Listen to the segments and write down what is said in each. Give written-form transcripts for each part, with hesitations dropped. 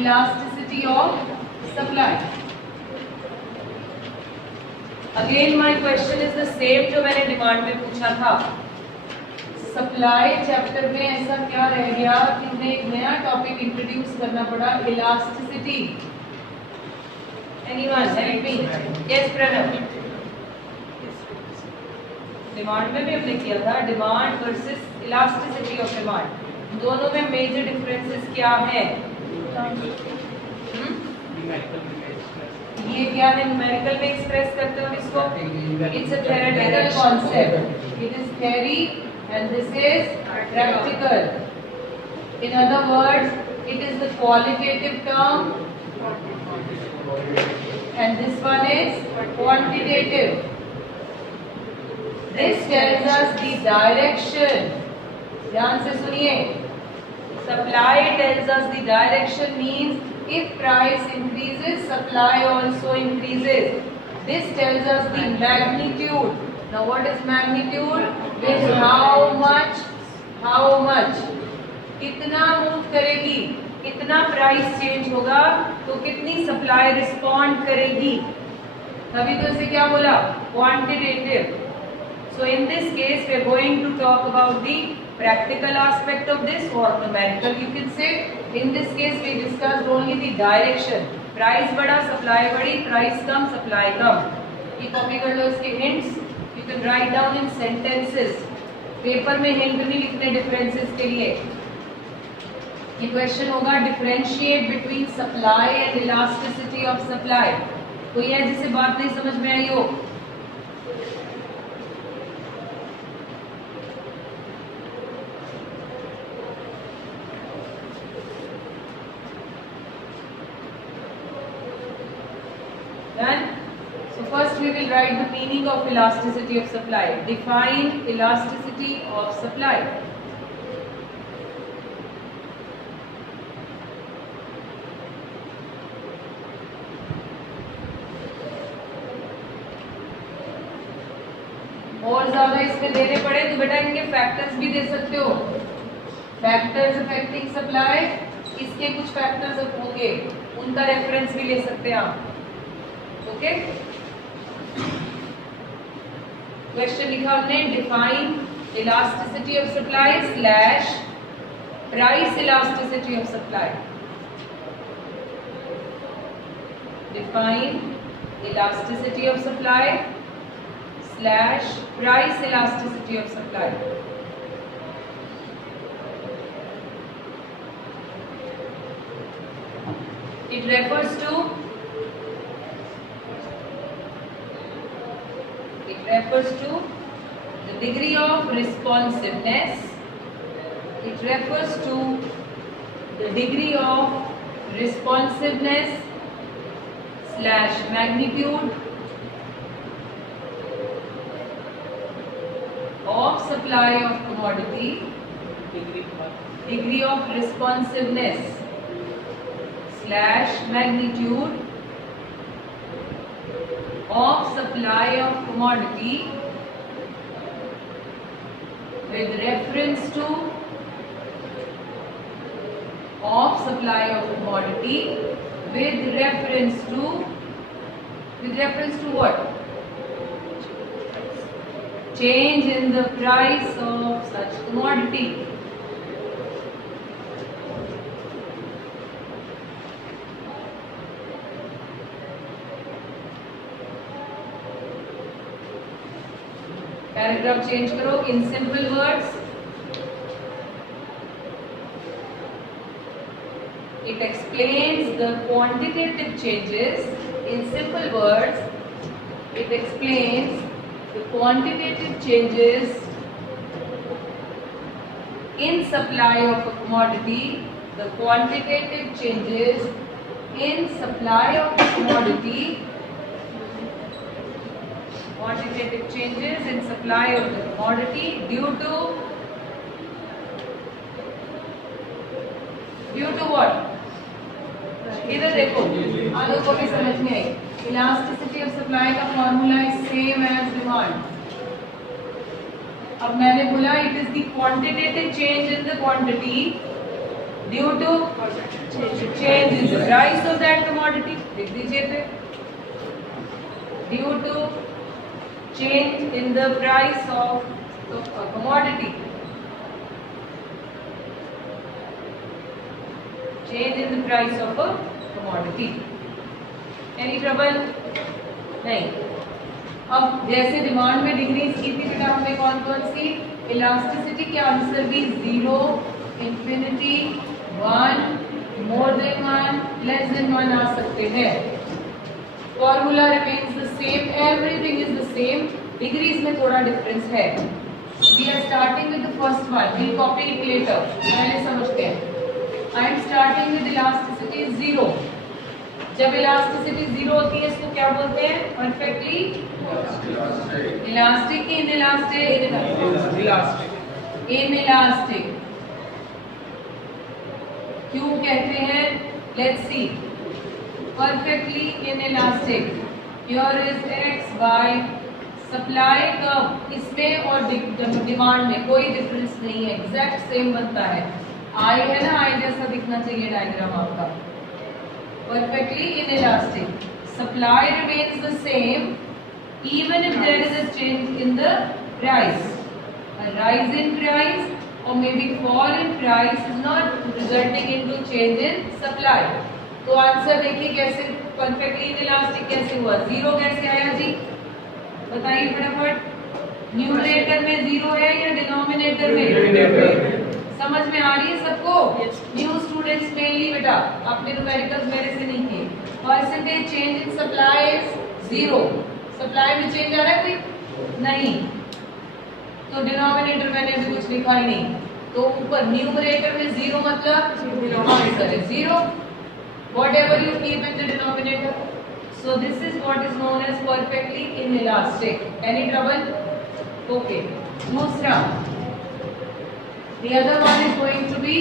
elasticity of supply. Again my question is the same जो मैंने डिमांड में पूछा था. सप्लाई चैप्टर में ऐसा क्या रह गया कि उन्हें एक नया टॉपिक इंट्रोड्यूस करना पड़ा, elasticity. Anyone help me? Yes Pranav. Demand में भी हमने किया था, demand versus elasticity of demand. दोनों में मेजर डिफरेंसेस क्या है? ये क्या है? न्यूमेरिकल में एक्सप्रेस करते हो इसको. It's a theoretical concept. It is theory and this is practical. In other words, it is the qualitative term and this one is quantitative. This tells us the direction. ध्यान से सुनिए. Supply tells us the direction, means if price increases, supply also increases. This tells us the magnitude. Now what is magnitude? With how much कितना मूव करेगी, कितना price change होगा तो कितनी supply respond करेगी. तभी तो इसे क्या बोला? Quantitative. So in this case we are going to talk about the practical aspect of this और numerical you can say. In this case we discussed only the direction. Price बढ़ा, supply बढ़ी, price कम, supply कम. ये copy कर लो इसके hints. You can write down in sentences. Paper में हिंट नहीं लिखने डिफरेंसेस के लिए. ये क्वेश्चन होगा differentiate between supply and elasticity of supply. कोई है जिसे बात नहीं समझ में आई हो? Done? So first we will write the meaning of elasticity of supply. Define elasticity of supply. और ज्यादा इसमें देने पड़े तो बेटा इनके फैक्टर्स भी दे सकते हो. फैक्टर्स अफेक्टिंग सप्लाई, इसके कुछ फैक्टर्स होंगे, उनका रेफरेंस भी ले सकते हैं आप. ओके. क्वेश्चन लिखा हमने define elasticity of supply slash price elasticity of supply. Define elasticity of supply slash price elasticity of supply. It refers to the degree of responsiveness. It refers to the degree of responsiveness slash magnitude of supply of commodity. Degree of responsiveness slash magnitude of supply of commodity with reference to of supply of commodity with reference to what? Change in the price of such commodity. Paragraph change करो. In simple words it explains the quantitative changes. In simple words it explains the quantitative changes in supply of a commodity. The quantitative changes in supply of a commodity. Quantitative changes in supply of the commodity due to what? इधर देखो, आलों को भी समझ में आई. Elasticity of supply का formula is same as demand. अब मैंने बोला it is the quantitative change in the quantity due to change in the price of that commodity, लिख दीजिए फिर, due to change in the price of commodity, change in the price of a commodity. Any trouble? नहीं. अब जैसे डिमांड में डिग्रीज की थी बेटा हमने कौन कौन सी, इलास्टिसिटी के आंसर भी 0, infinity, 1, more than 1, less than 1 आ सकते हैं. Formula remains the same, everything is the same, degrees में थोड़ा डिफरेंस है. We are starting with the first one, will copy it later, पहले समझते हैं. I am starting with elasticity 0. जब elasticity 0 होती है इसको क्या बोलते हैं, perfectly elastic, inelastic. क्यों कहते हैं, let's see. Perfectly inelastic. Here is x, y. Supply curve इसमें और डिमांड में कोई डिफरेंस नहीं है, एग्जैक्ट सेम बनता है. आई है ना, आई जैसा दिखना चाहिए डायग्राम आपका. Perfectly inelastic. Supply remains the same even if there is a change in the price. A rise in price or maybe fall in price is not resulting into change in supply. तो आंसर देखिए कैसे, perfectly inelastic कैसे हुआ, 0 कैसे आया जी, बताइए फटाफट. न्यूमरेटर में 0 है या डिनोमिनेटर में, समझ में आ रही है सबको? न्यू स्टूडेंट्स मेनली बेटा, आपने न्यूमेरिकल्स मेरे से नहीं किए. Percentage change in supply is 0. सप्लाई में चेंज आ रहा है कोई नहीं, तो डिनोमिनेटर मैंने अभी कुछ लिखा ही नहीं, तो ऊपर न्यूमरेटर में 0 मतलब आंसर है 0. Whatever you keep in the denominator. So this is what is known as perfectly inelastic. Any trouble? Okay. दूसरा, the other one is going to be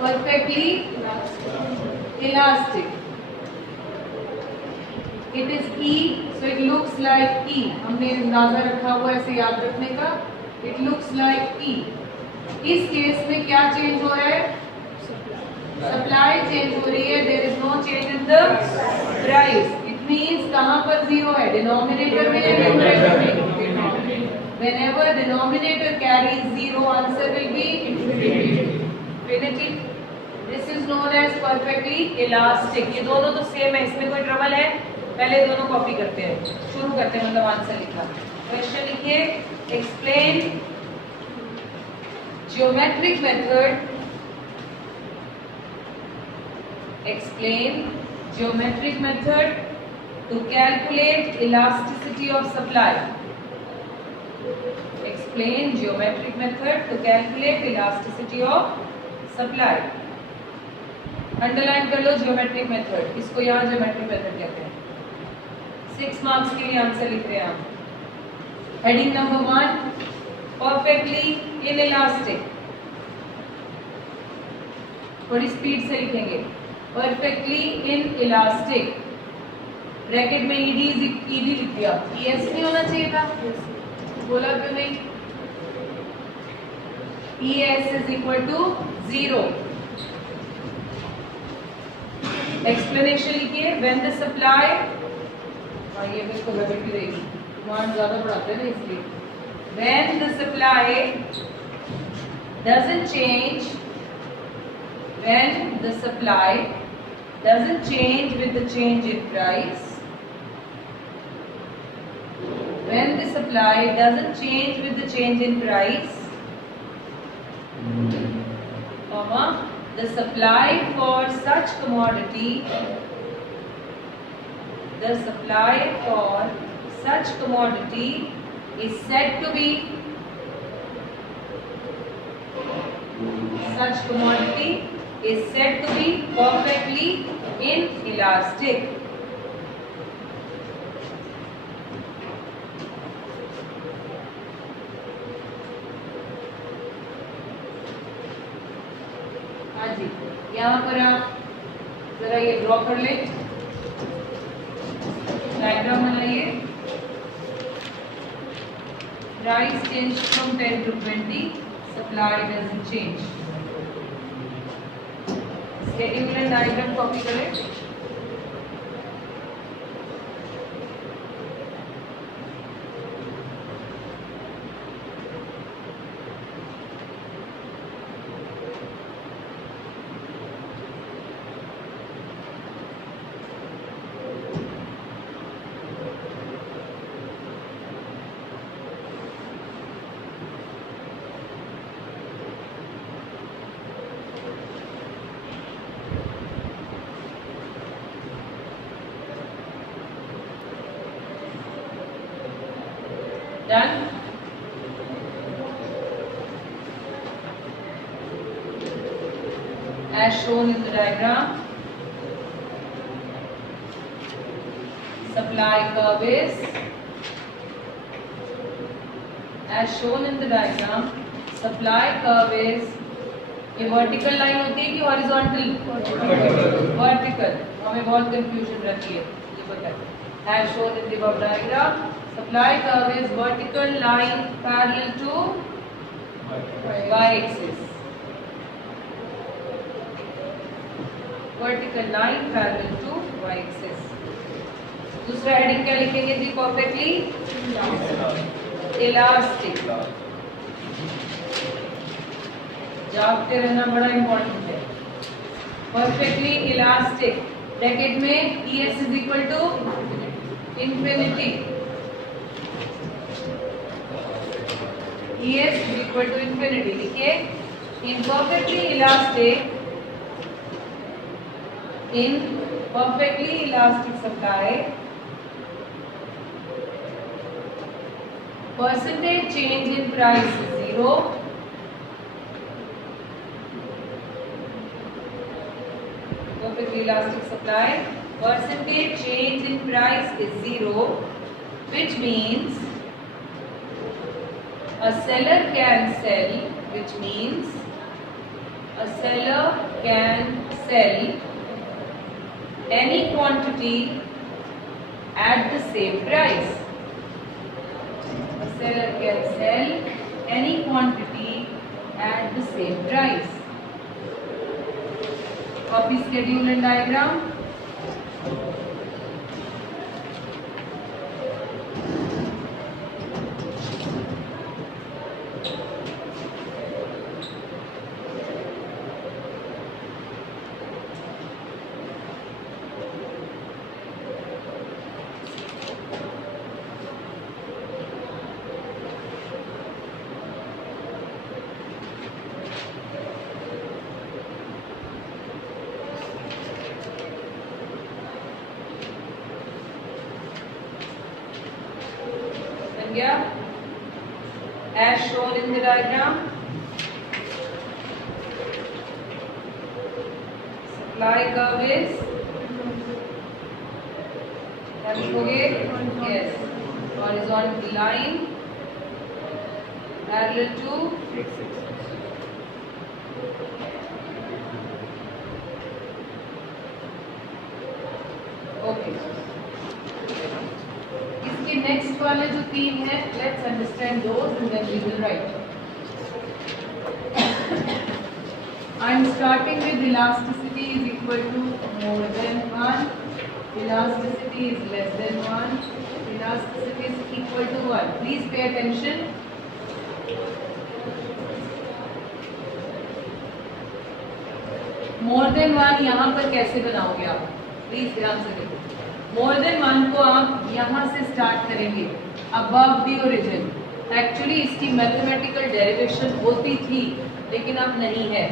perfectly elastic. It is E, so it looks like E. हमने अंदाजा रखा हुआ ऐसे याद रखने का. It looks like E. इस केस में क्या चेंज हो रहा है, सप्लाई चेंज हो रही है. There is no change in the price. It means कहाँ पर 0 है, डिनोमिनेटर में या न्यूमरेटर में. Whenever denominator carries 0, answer will be infinity. This is known as perfectly elastic. ये दोनों तो सेम है, इसमें कोई ट्रबल है? पहले दोनों कॉपी करते हैं, शुरू करते हैं, मतलब आंसर लिखना. क्वेश्चन लिखिए, explain geometric method. Explain geometric method to calculate elasticity of supply. Explain geometric method to calculate elasticity of supply. Underline कर लो geometric method. इसको यहाँ geometric method कहते हैं. 6 मार्क्स के लिए आंसर लिख रहे हैं आप. Heading number 1, perfectly inelastic. थोड़ी स्पीड से लिखेंगे. Perfectly inelastic. ब्रैकेट में ईडी लिख दिया. ES नहीं होना चाहिए था, बोला क्यों नहीं? ES is equal to 0. एक्सप्लेनेशन लिखिए. When the supply, ये भी इसको गड़बड़ भी रहेगी, मान ज्यादा पढ़ाते हैं ना इसलिए. When the supply doesn't change, when the supply doesn't change with the change in price, when the supply doesn't change with the change in price, comma, the supply for such commodity, the supply for such commodity is said to be, such commodity is said to be perfectly inelastic. हाँ जी, यहाँ पर आप जरा ये ड्रॉ कर ले, डायग्राम बनाइए. Price change from 10 to 20, supply doesn't change. Schedule and diagram copy करें। Done? As shown in the diagram, supply curve is, as shown in the diagram, supply curve is, ये वर्टिकल लाइन होती है कि हॉरिजॉन्टल? वर्टिकल। हमें बहुत कंफ्यूजन रहती है, ये पता है। As shown in the above diagram, supply curve is vertical line parallel to y-axis. Vertical line parallel to y-axis. दूसरा हेडिंग क्या लिखेंगे जी? Perfectly elastic. जागते रहना बड़ा इंपॉर्टेंट है। परफेक्टली इलास्टिक, ब्रैकेट में ES is equal to infinity. ES is equal to infinity। लिखिए, in perfectly elastic supply, percentage change in price is 0. Perfectly elastic supply, percentage change in price is 0, which means a seller can sell, which means a seller can sell any quantity at the same price. A seller can sell any quantity at the same price. Copy schedule and diagram. As shown in the diagram, supply curve is, क्या लिखोगे? Yes, horizontal line parallel to okay. इसके next वाले जो तीन है, let's understand those and then we will write. I am starting with elasticity is equal to more than 1, elasticity is less than 1, elasticity is equal to 1। Please pay attention. More than 1 यहाँ पर कैसे बनाओगे आप? प्लीज ध्यान से देखो। मोर than 1 को आप यहाँ से स्टार्ट करेंगे, अबव द ओरिजिन। एक्चुअली इसकी मैथमेटिकल डेरिवेशन होती थी, लेकिन अब नहीं है,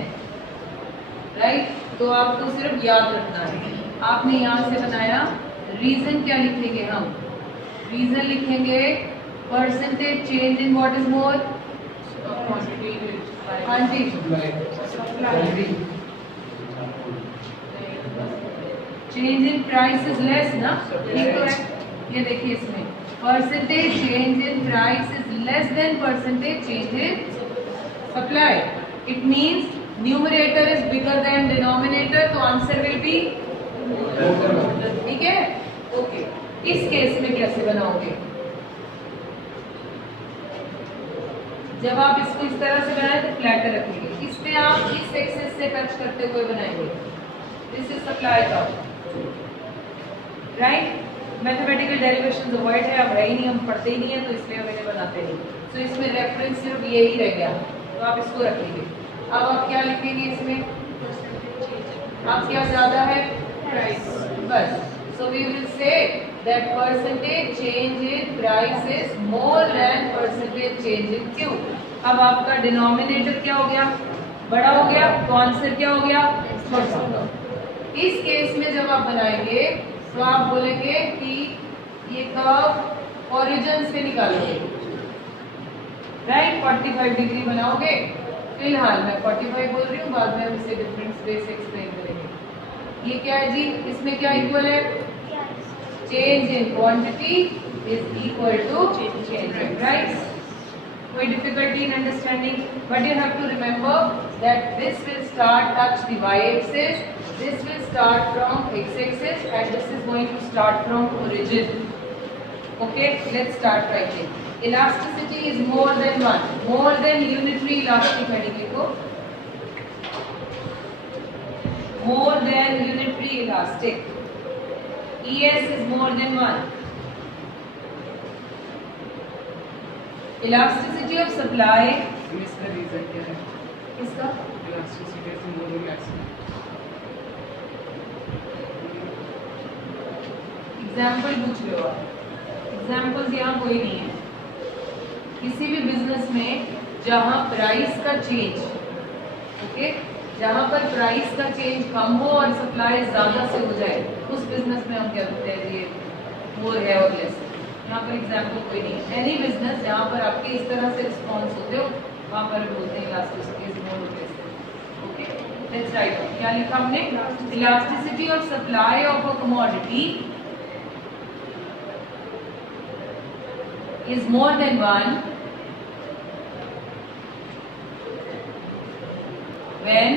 राइट? तो आपको सिर्फ याद रखना है। आपने यहाँ से बनाया, रीजन क्या लिखेंगे हम? रीजन लिखेंगे percentage change in what is more? हाँ जी, supply. Change in price is less ना, ठीक तो है? ये देखिए इसमें percentage change in price is less than percentage change in supply. It means numerator is bigger than denominator, तो आंसर विल बी, ठीक है? ओके, इस केस में कैसे बनाओगे? जब आप इसको इस तरह से बनाए तो फ्लैटर रखेंगे, इसमें आप इस एक्सिस से टच करते हुए बनाएंगे, this is supply curve, right. Mathematical derivations avoid है, अब है ही नहीं, हम पढ़ते ही नहीं है, तो इसलिए हम इन्हें बनाते नहीं। तो इसमें रेफरेंस सिर्फ यही रह गया, तो आप इसको रख लीजिए। अब आप क्या लिखेंगे इसमें, आप क्या ज्यादा है, प्राइस, बस। So we will say that percentage change in price is more than percentage change in Q। अब आपका डिनोमिनेटर क्या हो गया, बड़ा हो गया, तो आंसर क्या हो गया, छोटा होगा। इस केस में जब आप बनाएंगे तो आप बोलेंगे कि ये कर्व ओरिजिन से निकालोगे, राइट, 45 डिग्री बनाओगे। फिलहाल मैं 45 बोल रही हूँ, बाद में हम इसे डिफरेंस वे से एक्सप्लेन करेंगे। ये क्या है जी, इसमें क्या इक्वल है, change in quantity is equal to change in price. कोई difficulty in understanding, but you have to remember that this will start touch the y axis, this will start from x axis, and this is going to start from origin। okay, let's start writing। elasticity is more than one, more than unitary elastic heading लिखो, more than unitary elastic, ES is more than one। elasticity of supply, इसका रीजन क्या है, इसका इलास्टिसिटी से more than maximum. Example पूछ रहे हो आप, एग्जाम्पल्स यहाँ कोई नहीं है। किसी भी बिजनेस में जहाँ प्राइस का चेंज, ओके, जहाँ पर प्राइस का चेंज कम हो और सप्लाई ज़्यादा से हो जाए, उस बिजनेस में हम क्या बोलते हैं, ये मोर है और लेस। यहाँ पर एग्जाम्पल कोई नहीं है। एनी बिजनेस जहाँ पर आपके इस तरह से रिस्पॉन्स होते हो, वहाँ पर बोलते हैं इलास्टिसिटी इज मोर और लेस। Okay, let's write. क्या लिखा हमने, elasticity of supply of a commodity is more than one when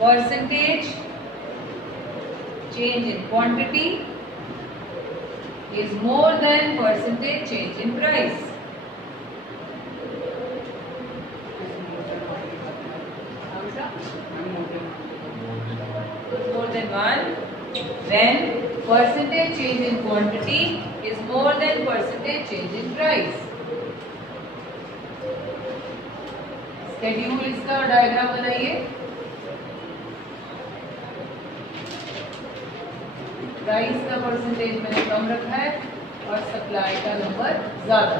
percentage change in quantity is more than percentage change in price। More than one when percentage change in quantity is more than percentage change in price। Schedule इसका डायग्राम बनाइए। प्राइस का परसेंटेज मैंने कम रखा है और सप्लाई का नंबर ज्यादा।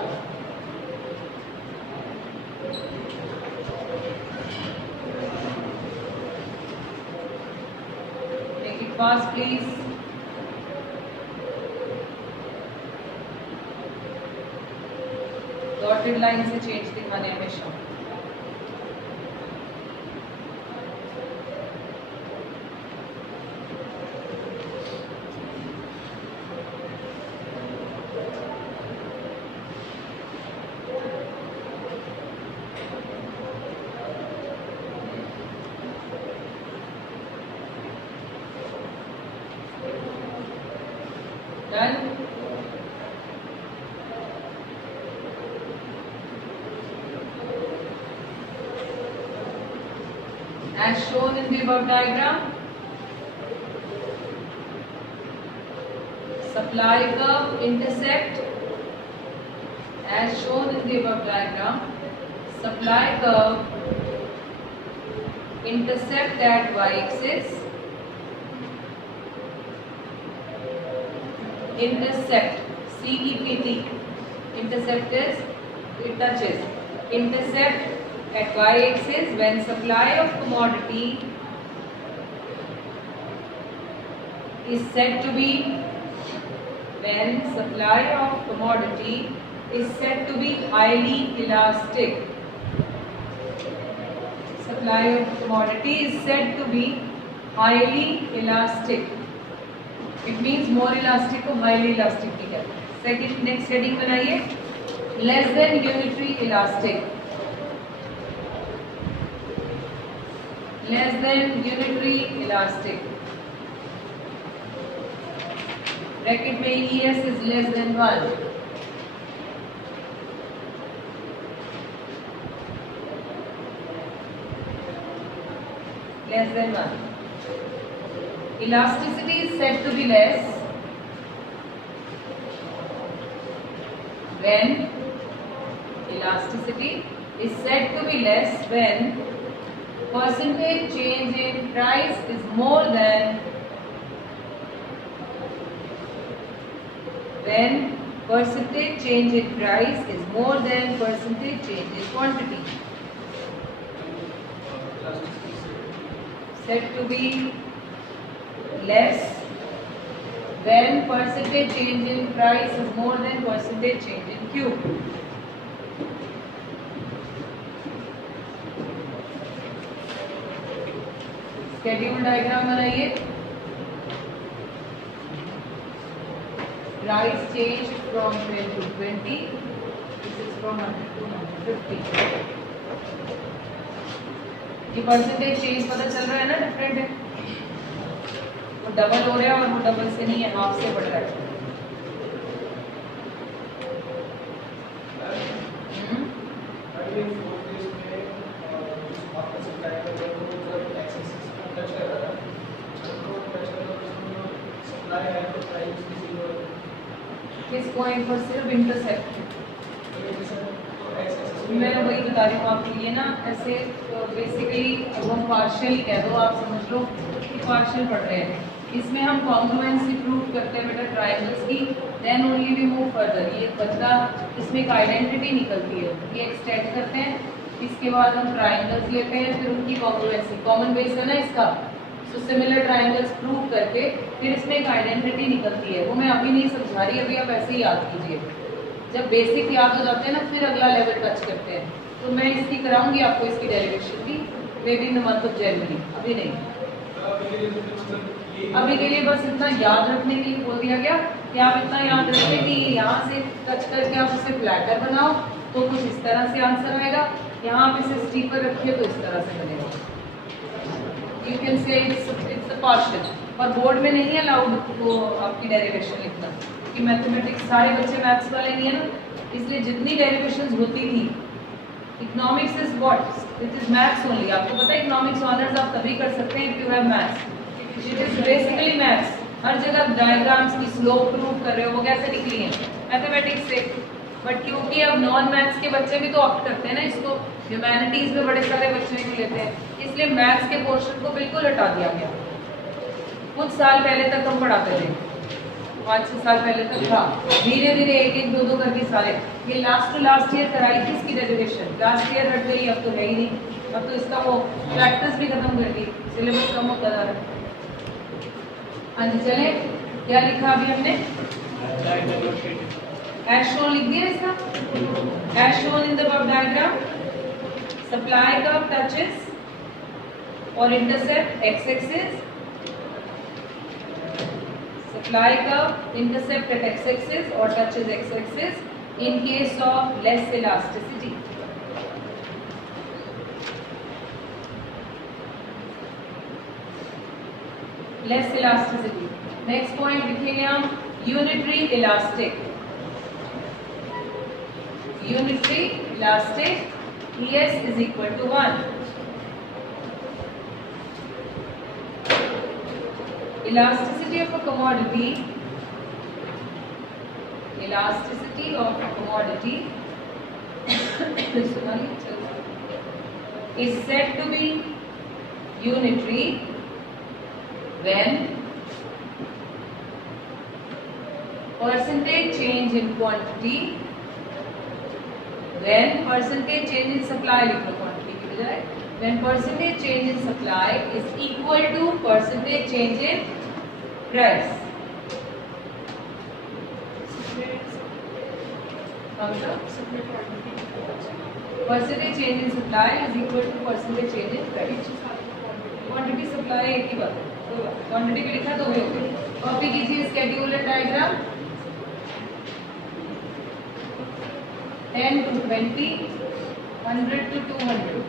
Make it fast please. Dotted line से चेंज दिखाने हमेशा। Done. As shown in the above diagram, supply curve intersect, as shown in the above diagram, supply curve intersect at y-axis, intersect, C-E-P-T, intersect is, it touches, intersect at y-axis when supply of commodity is said to be, when supply of commodity is said to be highly elastic. Supply of commodity is said to be highly elastic. It means more elastic को highly elastic भी कहते हैं। Second next heading बनाइए, less than unitary elastic। less than unitary elastic, bracket में ES is less than 1। than 1. Elasticity is said to be less when elasticity is said to be less when percentage change in price is more than percentage change in price is more than percentage change in quantity. Said to be less when percentage change in price is more than percentage change in Q. Schedule diagram बनाइए. Price change from 12 to 20. This is from 100 to 150. ये percentage change पता चल रहा है ना, डिफरेंट है. वो डबल हो रहा है और वो डबल से नहीं है, हाफ से बढ़ रहा है. किस पॉइंट पर सिर्फ इंटरसेप्ट. मैं वही बता रही हूँ आपको. ये ना ऐसे बेसिकली अब हम पार्शियल कह दो, आप समझ लो कि पार्शियल पढ़ रहे हैं. इसमें हम कॉन्ग्रुएंसी प्रूव करते हैं बेटा ट्रायंगल्स की. Then only we move further. ये बदला, इसमें एक आइडेंटिटी निकलती है, ये एक्सटेंड करते हैं. इसके बाद हम ट्रायंगल्स लेते हैं, फिर उनकी कॉन्ग्रुएंसी, कॉमन बेस है ना इसका, तो सिमिलर ट्रायंगल्स प्रूव करके फिर इसमें एक आइडेंटिटी निकलती है. वो मैं अभी नहीं समझा रही, अभी आप ऐसे ही याद कीजिए. जब बेसिक याद हो जाते हैं ना, फिर अगला लेवल टच करते हैं. तो मैं इसकी कराऊंगी आपको, इसकी डेरिवेशन भी, may be in the month of January. अभी नहीं, अभी के लिए बस इतना याद रखने के लिए बोल दिया गया कि आप इतना याद रखें कि यहाँ से टच करके आप उसे फ्लैटर बनाओ तो कुछ इस तरह से आंसर आएगा. यहाँ आप इसे स्टीपर रखिए तो इस तरह से बनेगा. यू कैन से इट्स अ पार्शियल. और बोर्ड में नहीं अलाउड वो आपकी डेरिवेशन लिखना, कि मैथमेटिक्स सारे बच्चे मैथ्स वाले नहीं है ना, इसलिए जितनी डेरिवेशंस होती थी. Economics is what, it is maths only. आपको पता है इकोनॉमिक्स ऑनर्स आप तभी कर सकते हैं if you have maths. It is basically maths. हर जगह डायग्राम्स की स्लोप प्रूव कर रहे हो, वो कैसे निकली है? मैथमेटिक्स से. बट क्योंकि अब नॉन मैथ्स के बच्चे भी तो ऑप्ट करते हैं ना इसको, ह्यूमैनिटीज में बड़े सारे बच्चे भी लेते हैं, इसलिए मैथ्स के पोर्शन को बिल्कुल हटा दिया गया. कुछ साल पहले तक हम पढ़ाते थे, 5-6 साल पहले तक था. धीरे धीरे एक एक दो करके सारे. ये लास्ट टू लास्ट ईयर कराई थी इसकी डेरिवेशन. लास्ट ईयर हट गई, अब तो है ही नहीं. अब तो इसका वो प्रैक्टिस भी खत्म कर दी, सिलेबस कम होता जा रहा है. हाँ जी चले, क्या लिखा अभी हमने? एज शोन लिख दिया इसका. As shown in the above diagram, supply curve touches or intercept x-axis. Supply curve intercept at x-axis or touches x-axis in case of less elasticity. Less elasticity. Next point लिखेंगे हम unitary elastic. Unitary elastic, ES is equal to 1. Elasticity of a commodity. Elasticity of a commodity is said to be unitary when percentage change in quantity, when percentage change in supply लिख लो quantity की बजाय, when percentage change in supply is equal to percentage change in price. Percentage change in supply is equal to percentage change in price. Quantity supply एक ही बात है, क्वांटिटी भी लिखा तो वही होगी. कॉपी कीजिए स्केड्यूल एंड डायग्राम. 10 to 20, 100 to 200.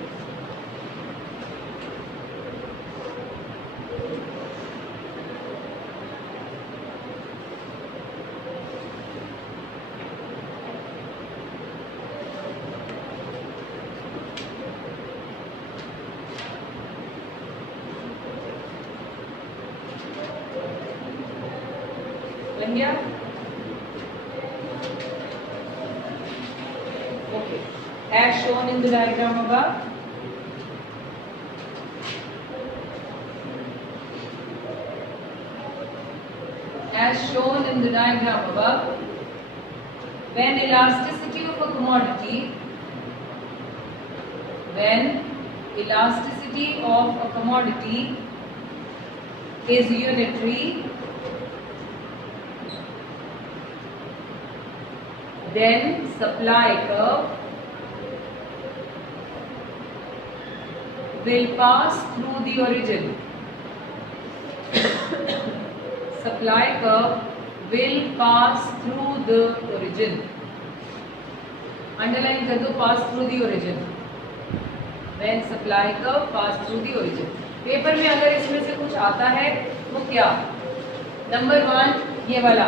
बन गया? Okay. As shown in the diagram above. As shown in the diagram above, when elasticity of a commodity is unitary, then supply curve will pass through the origin. Supply curve will pass through the origin. Underline कर दो, pass through the origin. When supply curve pass through the origin. Paper में अगर इसमें से कुछ आता है तो क्या? नंबर 1 ये वाला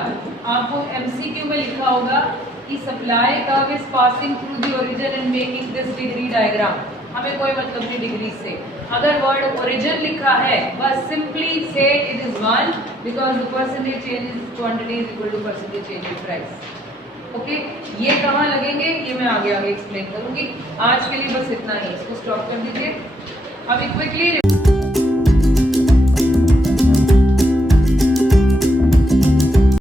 आपको MCQ में लिखा होगा कि supply curve is passing through the origin and making this degree diagram. हमें कोई मतलब नहीं डिग्री से. अगर वर्ड origin लिखा है बस simply say it is 1 because the percentage change in quantity is equal to percentage change in price. Okay ये कहाँ लगेंगे ये मैं आगे एक्सप्लेन करूंगी. आज के लिए बस इतना ही, इसको स्टॉप कर दीजिए. अभी क्विकली